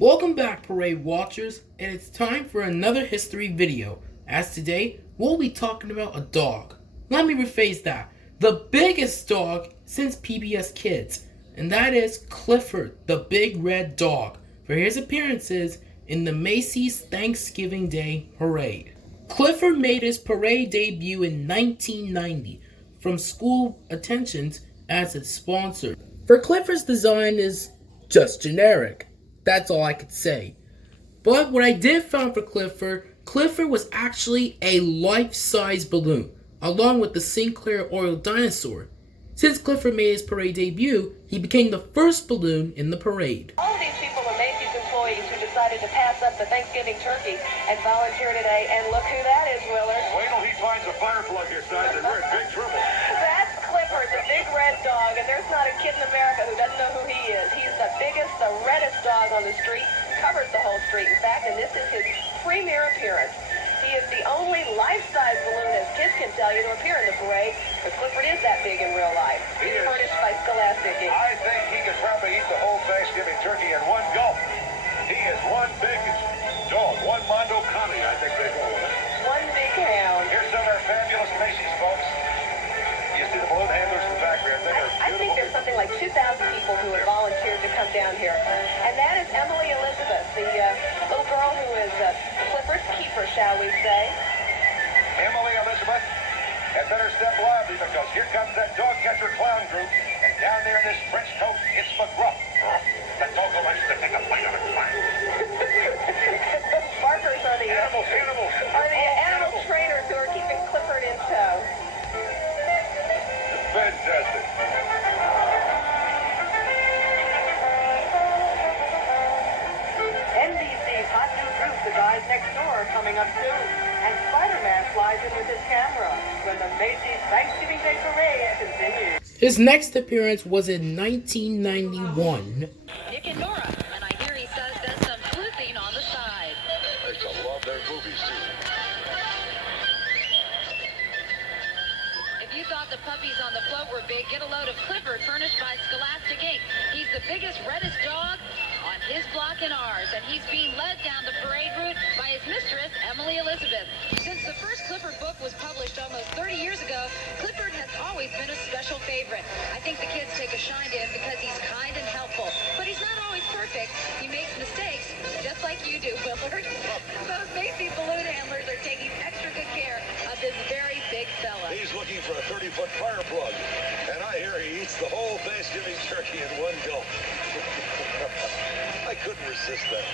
Welcome back, Parade Watchers, and it's time for another history video. As today, we'll be talking about a dog. Let me rephrase that. The biggest dog since PBS Kids, and that is Clifford, the big red dog, for his appearances in the Macy's Thanksgiving Day Parade. Clifford made his parade debut in 1990 from school attentions as its sponsor. For Clifford's design is just generic. That's all I could say. But what I did find for Clifford was actually a life-size balloon, along with the Sinclair Oil dinosaur. Since Clifford made his parade debut, he became the first balloon in the parade. All of these people are Macy's employees who decided to pass up the Thanksgiving turkey and volunteer today. And look who that is, Willard. Wait till he finds a fire plug here, guys, and we're in big trouble. That's Clifford, the big red dog, and there's not a kid in America who doesn't know who he is. He's the biggest, the reddest dog on the street, covers the whole street, in fact, and this is his premiere appearance. He is the only life-size balloon, as kids can tell you, to appear in the parade, but Clifford is that big in real life. He He's is. furnished by Scholastic. I think he could probably eat the whole Thanksgiving turkey in one gulp. He is one big dog, one Mondo Connie, I think they go with it. One big hound. Here's some of our fabulous Macy's folks. You see the balloon handlers in the back there. I think there's something like 2,000 people who have volunteered to come down here. And that is Emily Elizabeth, the little girl who is Clifford's keeper, shall we say. Emily Elizabeth had better step lively because here comes that dog catcher clown group. And down there in this French coat, it's McGruff. The dog likes to take a bite of a clown. Barkers are the Animals. animal trainers who are keeping Clifford in tow. Fantastic. NBC's hot new group, The Guys Next Door, are coming up soon. And Spider-Man flies in with his camera when the Macy's Thanksgiving Day Parade continues. His next appearance was in 1991. Nick and Nora, and I hear he does some sleuthing on the side. I used to love their movies, too. If you thought the puppies on the float were big, get a load of Clifford, furnished by Scholastic Inc. He's the biggest, reddest dog on his block and ours, and he's being led down the parade route by his mistress, Emily Elizabeth. Since the first Clifford book was published almost 30 years ago, Clifford has always been a special favorite. I think the kids take a shine to him because he's kind and helpful, but he's not always perfect. He makes mistakes, just like you do, Willard. Those Macy's balloon handlers are taking extra good care of this very big fella. He's looking for a 30-foot fire plug, and I hear he eats the whole Thanksgiving turkey in one gulp. I couldn't resist that.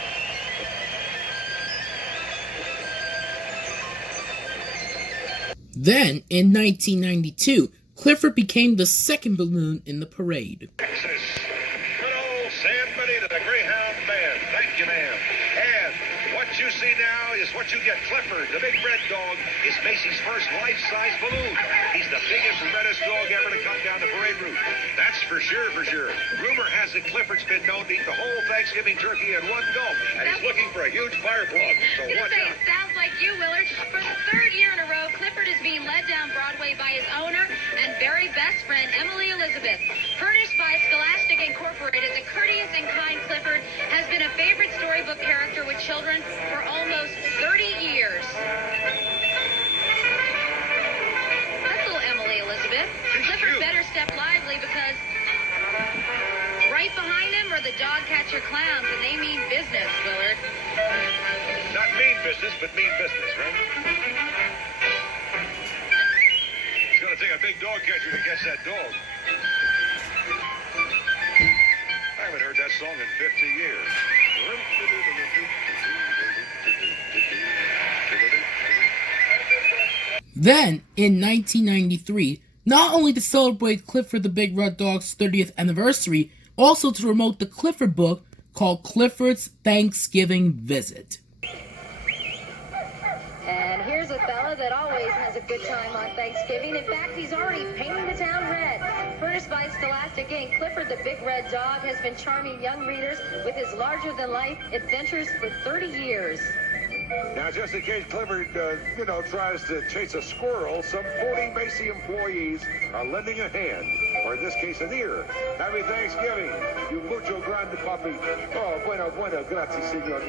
Then, in 1992, Clifford became the second balloon in the parade. Texas. Good old Sam Benita, the Greyhound Band. Thank you, ma'am. And what you see now is what you get. Clifford, the big red dog, is Macy's first life-size balloon. He's the biggest, reddest dog ever to come down the parade route. That's for sure, for sure. Rumor has it Clifford's been known to eat the whole Thanksgiving turkey in one gulp, and he's looking for a huge fire plug. So watch out. Sounds like you, Willard. For the third year in a row, Clifford is being led down Broadway by his owner and very best friend, Emily Elizabeth. Furnished by Scholastic Incorporated, the courteous and kind Clifford has been a favorite storybook character with children for almost 30 years. That's little Emily Elizabeth. Clifford better step lively because right behind him are the dog catcher clowns, and they mean business, Willard. Not mean business, but mean business, right? It's going to take a big dog catcher to catch that dog. I haven't heard that song in 50 years. Then, in 1993, not only to celebrate Clifford the Big Red Dog's 30th anniversary, also to promote the Clifford book called Clifford's Thanksgiving Visit. And here's a fella that always has a good time on Thanksgiving. In fact, he's already painting the town red. Furnished by Scholastic Inc., Clifford the Big Red Dog has been charming young readers with his larger-than-life adventures for 30 years. Now, just in case Clifford, tries to chase a squirrel, some 40 Macy employees are lending a hand. or in this case, an ear. Happy Thanksgiving, you mucho grande puppy. Oh, bueno, grazie, senor.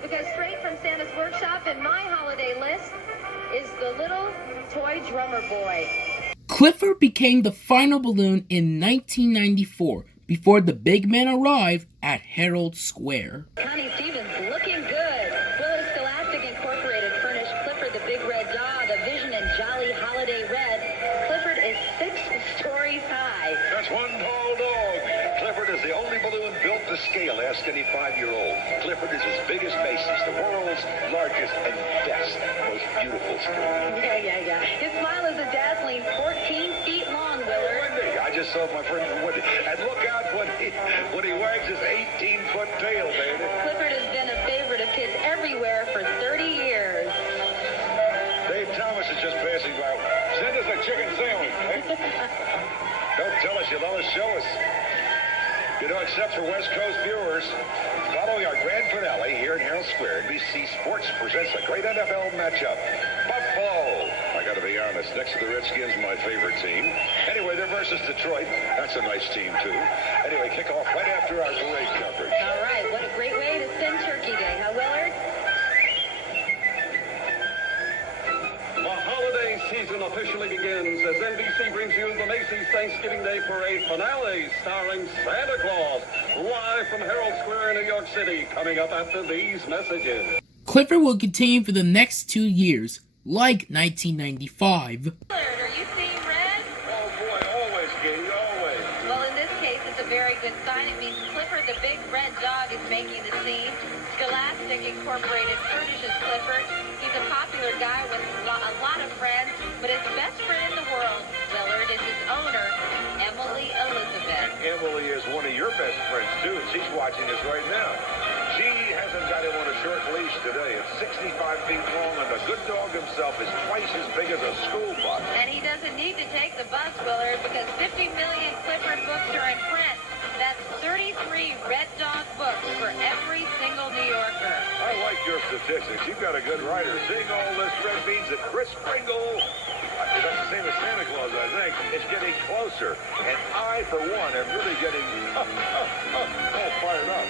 Because straight from Santa's workshop in my holiday list is the little toy drummer boy. Clifford became the final balloon in 1994 before the big man arrived at Herald Square. Connie Stevens looking good. Willard Scholastic Incorporated furnished Clifford the Big Red Dog a vision in jolly holiday red. Clifford is 6 stories high. That's one tall dog. Clifford is the only balloon built to scale. Ask any 5-year-old. Clifford is as big as Macy's, the world's largest and best, most beautiful scale. Yeah. His smile is a dazzling 14 feet long, Willard. Wendy, I just saw my friend Wendy. And look out when he wags his 18-foot tail, baby. Clifford has been a favorite of kids everywhere for 30 years. Dave Thomas is just passing by. Send us a chicken sandwich, eh? Don't tell us you love us, show us. You know, except for West Coast viewers, following our grand finale here in Herald Square, NBC Sports presents a great NFL matchup. Buffalo. I gotta be honest, next to the Redskins, my favorite team. Anyway, they're versus Detroit. That's a nice team, too. Anyway, kick off right after our parade coverage. All right, what a great way to spend Turkey Day, huh, Willard? The holiday season officially begins as NBC brings you the Macy's Thanksgiving Day Parade finale starring Santa Claus, live from Herald Square in New York City, coming up after these messages. Clifford will continue for the next 2 years, like 1995. Willard, are you seeing red? Oh, boy, always, Katie, always. Well, in this case, it's a very good sign. It means Clifford the Big Red Dog is making the scene. Scholastic Incorporated furnishes Clifford. He's a popular guy with a lot of friends, but his best friend in the world, Willard, is his owner, Emily Elizabeth. Emily is one of your best friends, too, and she's watching us right now. She hasn't got him on a short leash today. It's 65 feet long, and the good dog himself is twice as big as a school bus. And he doesn't need to take the bus, Willard, because 50 million Clifford books are in print. That's 33 Red Dog books for every single New Yorker. I like your statistics. You've got a good writer. Seeing all this red means that Kris Kringle, that's the same as Santa Claus, I think, is getting closer. And I, for one, am really getting all fired up.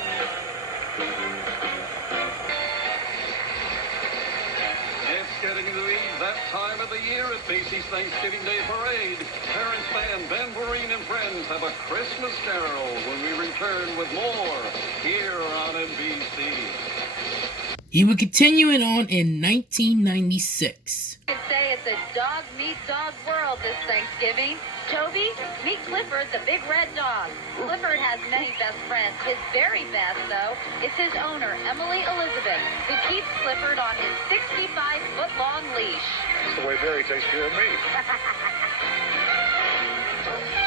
It's getting to be that time of the year at Macy's Thanksgiving Day Parade. Terrence Mann, Ben Vereen, and friends have a Christmas carol when we return with more here on NBC. He would continue it on in 1996. You could say it's a dog meet dog world this Thanksgiving. Toby, meet Clifford, the Big Red Dog. Clifford has many best friends. His very best, though, is his owner, Emily Elizabeth, who keeps Clifford on his 65-foot-long leash. That's the way Mary takes care of me.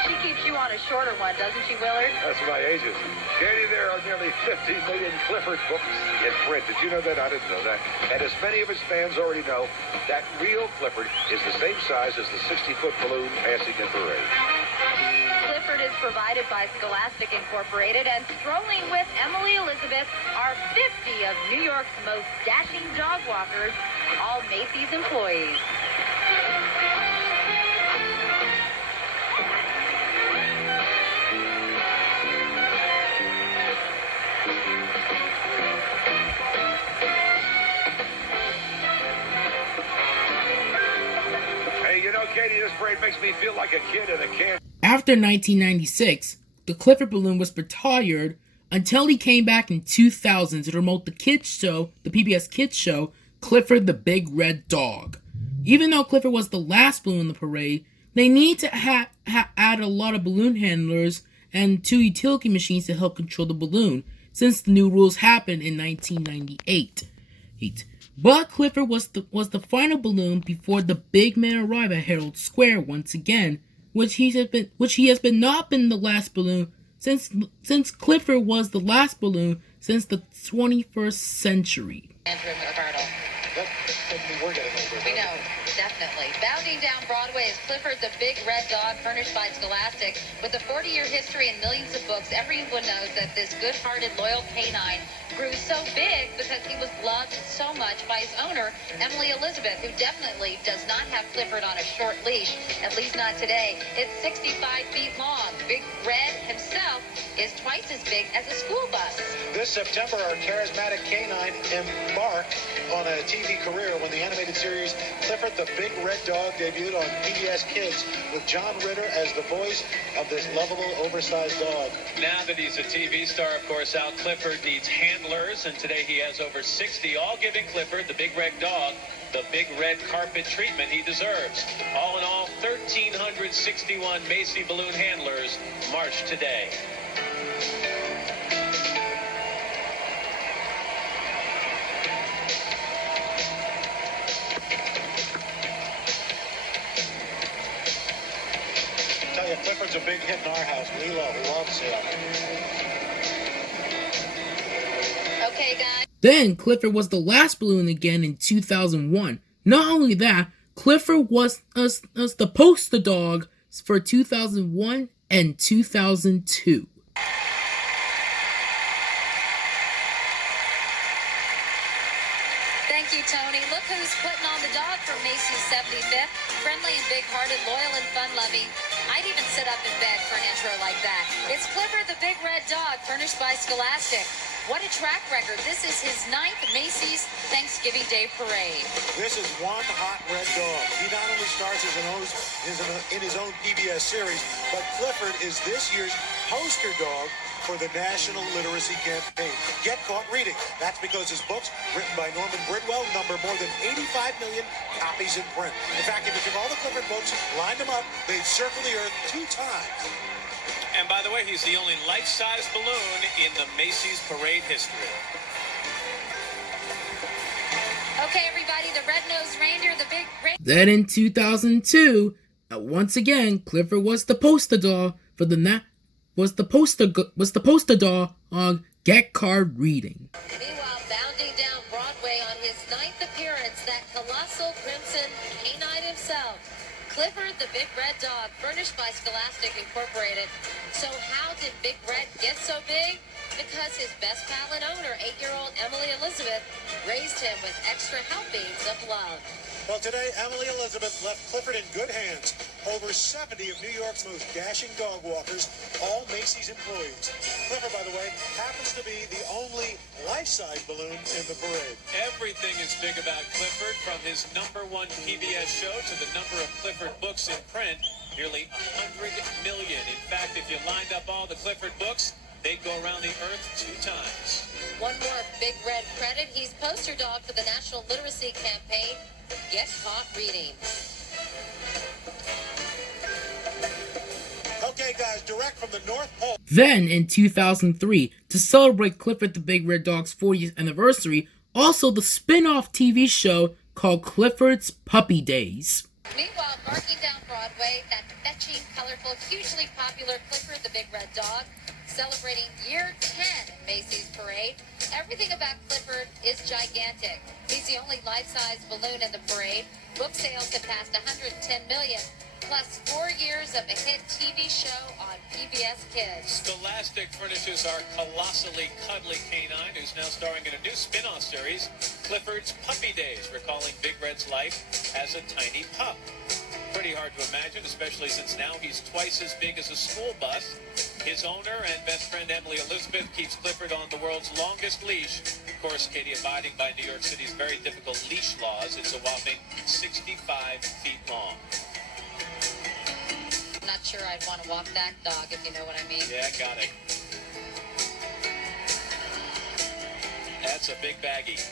She keeps you on a shorter one, doesn't she, Willard? That's my agent. Katie, there are nearly 50 million Clifford books in print. Did you know that? I didn't know that. And as many of his fans already know, that real Clifford is the same size as the 60-foot balloon passing in parade. Clifford is provided by Scholastic Incorporated, and strolling with Emily Elizabeth are 50 of New York's most dashing dog walkers, all Macy's employees. Hey, you know, Katie, this parade makes me feel like a kid in a can. After 1996, the Clifford balloon was retired until he came back in 2000 to promote the kids show, the PBS kids show, Clifford the Big Red Dog. Even though Clifford was the last balloon in the parade, they need to add a lot of balloon handlers and 2 utility machines to help control the balloon, since the new rules happened in 1998. But Clifford was the final balloon before the big man arrived at Herald Square once again, which he has been not been the last balloon since Clifford was the last balloon since the 21st century. Andrew McArdle. We know, definitely. Bounding down Broadway is Clifford the Big Red Dog, furnished by Scholastic. With a 40-year history and millions of books, everyone knows that this good-hearted, loyal canine grew so big because he was loved so much by his owner, Emily Elizabeth, who definitely does not have Clifford on a short leash, at least not today. It's 65 feet long. Big Red himself is twice as big as a school bus. This September, our charismatic canine embarked on a TV career when the animated series Clifford the Big Red Dog debuted on PBS Kids with John Ritter as the voice of this lovable, oversized dog. Now that he's a TV star, of course, Al Clifford needs handlers, and today he has over 60, all giving Clifford the Big Red Dog the big red carpet treatment he deserves. All in all, 1,361 Macy balloon handlers march today. Clifford's a big hit in our house. Lila loves him. Okay, guys. Then Clifford was the last balloon again in 2001. Not only that, Clifford was the poster dog for 2001 and 2002. Thank you, Tony. Look who's putting on the dog for Macy's 75th. Friendly and big-hearted, loyal and fun-loving. I'd even sit up in bed for an intro like that. It's Clifford the Big Red Dog, furnished by Scholastic. What a track record. This is his 9th Macy's Thanksgiving Day Parade. This is one hot red dog. He not only stars in his own PBS series, but Clifford is this year's poster dog for the National Literacy Campaign. Get Caught Reading. That's because his books, written by Norman Bridwell, number more than 85 million copies in print. In fact, if you took all the Clifford books, lined them up, they'd circle the earth 2 times. And by the way, he's the only life-size balloon in the Macy's parade history. Okay, everybody, the red-nosed reindeer, the big... Then in 2002, once again, Clifford was the poster dog for the was the poster dog on Get Card Reading. Meanwhile, bounding down Broadway on his 9th appearance, that colossal crimson canine himself, Clifford the Big Red Dog, furnished by Scholastic Incorporated. So how did Big Red get so big? Because his best pal and owner, 8-year-old Emily Elizabeth, raised him with extra helpings of love. Well, today, Emily Elizabeth left Clifford in good hands. Over 70 of New York's most dashing dog walkers, all Macy's employees. Clifford, by the way, happens to be the only life-size balloon in the parade. Everything is big about Clifford, from his #1 PBS show to the number of Clifford books in print, nearly 100 million. In fact, if you lined up all the Clifford books, they'd go around the earth 2 times. One more Big Red credit. He's poster dog for the National Literacy Campaign. Get Caught Reading. Okay, guys, direct from the North Pole. Then, in 2003, to celebrate Clifford the Big Red Dog's 40th anniversary, also the spin-off TV show called Clifford's Puppy Days. Meanwhile, barking down Broadway, that fetching, colorful, hugely popular Clifford the Big Red Dog, celebrating year 10 Macy's parade. Everything about Clifford is gigantic. He's the only life-size balloon in the parade. Book sales have passed 110 million, plus 4 years of a hit TV show on PBS Kids. Scholastic furnishes our colossally cuddly canine, who's now starring in a new spin-off series, Clifford's Puppy Days, recalling Big Red's life as a tiny pup. Pretty hard to imagine, especially since now he's twice as big as a school bus. His owner and best friend Emily Elizabeth keeps Clifford on the world's longest leash. Of course, Katie, abiding by New York City's very difficult leash laws. It's a whopping 65 feet long. I'm not sure I'd want to walk that dog, if you know what I mean. Yeah, got it. That's a big baggie.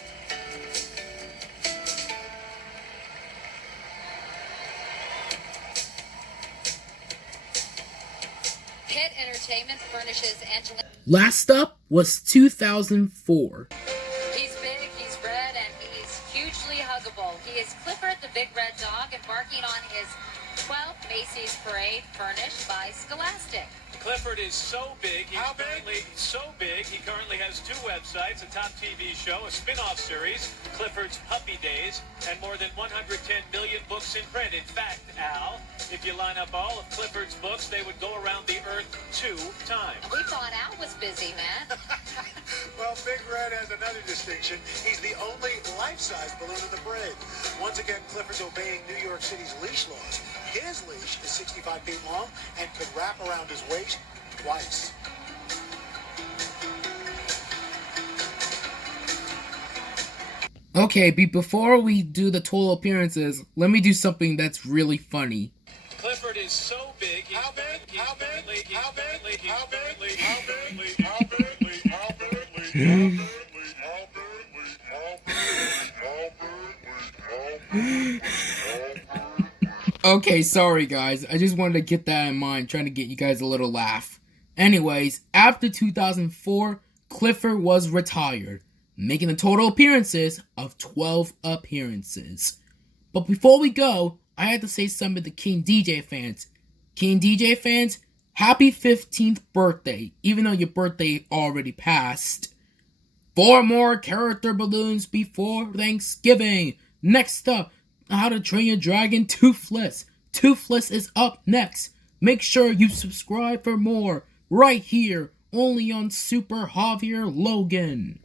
Pitt Entertainment furnishes Angelina. Last up was 2004. He's big, he's red, and he's hugely huggable. He is Clifford the Big Red Dog, embarking on his 12th Macy's Parade, furnished by Scholastic. Clifford is so big, he currently has 2 websites, a top TV show, a spin-off series, Clifford's Puppy Days, and more than 110 million books in print. In fact, Al, if you line up all of Clifford's books, they would go around the earth 2 times. We thought Al was busy, man. Well, Big Red has another distinction. He's the only life-size balloon in the parade. Once again, Clifford's obeying New York City's leash laws. His leash is 65 feet long and could wrap around his waist twice. Okay, before we do the total appearances, let me do something that's really funny. Clifford is so big, Okay, sorry guys, I just wanted to get that in mind, trying to get you guys a little laugh. Anyways, after 2004, Clifford was retired, making a total appearances of 12 appearances. But before we go, I had to say something to King DJ fans. King DJ fans, happy 15th birthday, even though your birthday already passed. 4 more character balloons before Thanksgiving. Next up, How to Train Your Dragon Toothless. Toothless is up next. Make sure you subscribe for more right here, only on Super Javier Logan.